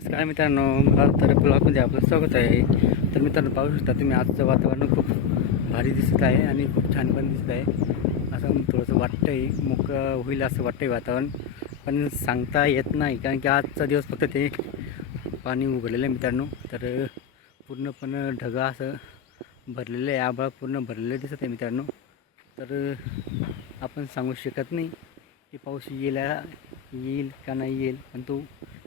नमस्कार मित्रांनो मला तर ब्लॉगमध्ये आपलं स्वागत आहे. तर मित्रांनो पाहू शकता तुम्ही आजचं वातावरण खूप भारी दिसत आहे आणि खूप छान पण दिसत आहे. असं थोडंसं वाटतं आहे मोकळं होईल असं वाटतं आहे वातावरण. पण सांगता येत नाही कारण की आजचा दिवस फक्त ते पाणी उघडलेलं आहे मित्रांनो. तर पूर्णपणे ढगा असं भरलेलं आहे आभाळ पूर्ण भरलेलं दिसत आहे मित्रांनो. तर आपण सांगू शकत नाही की पाऊस येईल येईल का नाही येईल पण तो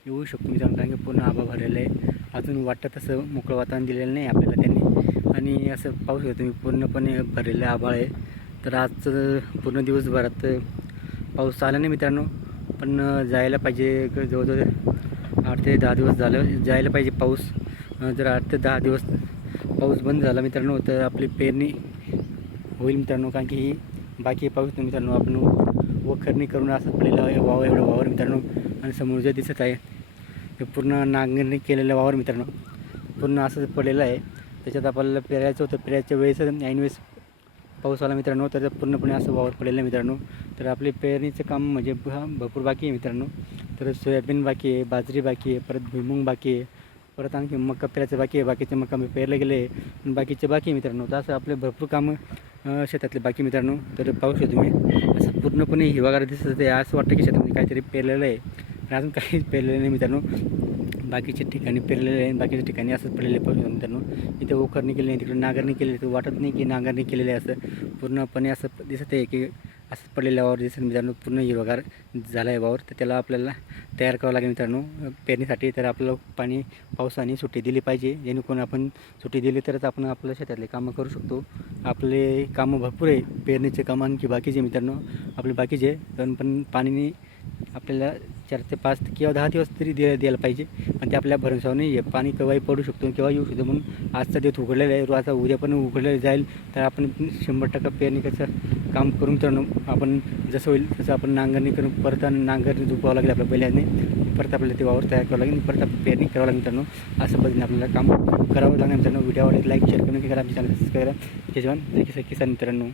येऊ शकतो. मित्रांनो कारण की पूर्ण आभा भरलेलं आहे. अजून वाटतं तसं मोकळं वातावरण दिलेलं नाही आपल्याला त्यांनी. आणि असं पाऊस शकतो तुम्ही पूर्णपणे भरलेलं आभाळ आहे. तर आज पूर्ण दिवसभरात पाऊस आला नाही मित्रांनो. पण जायला पाहिजे. जवळजवळ आठ ते दहा दिवस झालं. जायला पाहिजे पाऊस. जर आठ ते दहा दिवस पाऊस बंद झाला मित्रांनो तर आपली पेरणी होईल मित्रांनो. कारण की ही बाकी पाऊस नाही मित्रांनो. आपण वखरणी करून असं पडलेलं आहे. वावर एवढं वावर मित्रांनो. आणि समोर जे दिसत आहे. हे पूर्ण नांगरणी केलेलं वावर मित्रांनो. पूर्ण असं पडलेलं आहे. त्याच्यात आपल्याला पेरायचं होतं. पेरायच्या वेळेस ऐनवेळेस पाऊस आला मित्रांनो तर पूर्णपणे असं वावर पडलेलं आहे मित्रांनो. तर आपले पेरणीचं काम म्हणजे भरपूर बाकी आहे मित्रांनो. तर सोयाबीन बाकी आहे बाजरी बाकी आहे परत भुईमुंग बाकी आहे. परत आणखी मका पेरायचं बाकी आहे. बाकीचे मका मी पेरले गेले आणि बाकीचे बाकी आहे मित्रांनो. तर असं आपले भरपूर कामं शेतातले बाकी मित्रांनो. तर पाहू शकतो तुम्ही. असं पूर्णपणे हिवागार दिसत आहे. असं वाटतं की शेतामध्ये काहीतरी पेरलेलं आहे. अजून काहीच पेरलेलं नाही मित्रांनो. बाकीच्या ठिकाणी पेरलेले आहे आणि बाकीच्या ठिकाणी असंच पडलेले पाहू मित्रांनो. इथे ओखरणी केली नाही तिकडे नांगरणी केलेली तर वाटत नाही की नांगरणी केलेली आहे असं. पूर्णपणे असं दिसत आहे की असंच पडलेल्या वावर दिसत मित्रांनो. पूर्ण हिरवागार झाला आहे वावर. तर त्याला आपल्याला तयार करावं लागेल मित्रांनो. पेरणीसाठी तर आपल्याला पाणी पावसाने सुट्टी दिली पाहिजे. जेणेकरून आपण सुट्टी दिली तरच आपण आपल्या शेतातले कामं करू शकतो. आपले कामं भरपूर आहे. पेरणीचे कामं आणखी बाकीचे मित्रांनो. आपले बाकीचे पण पण पाणीने आपल्याला चार ते पाच किंवा दहा दिवस तरी द्यायला द्यायला पाहिजे. पण ते आपल्या भरोशावर नाही आहे पाणी केव्हाही पडू शकतो केव्हा येऊ शकतो. म्हणून आजचा दिवस उघडलेला आहे. आता उद्या पण उघडलेलं जाईल. तर आपण शंभर टक्का पेरणी काम करून तर आपण जसं होईल तसं आपण नांगरणी करून परत नांगरणी झुकवावं लागेल आपल्या बैलाने. परत आपल्याला ते वावर तयार करावं लागेल. परत आपण पेरणी करावं लागेल मित्रांनो. असं पद्धतीने आपल्याला काम करावं लागेल मित्रांनो. व्हिडिओ आवडेल लाईक शेअर करून करा. आमच्या चॅनल सबस्क्राईब करा. त्याच्यावर किसान मित्रांनो.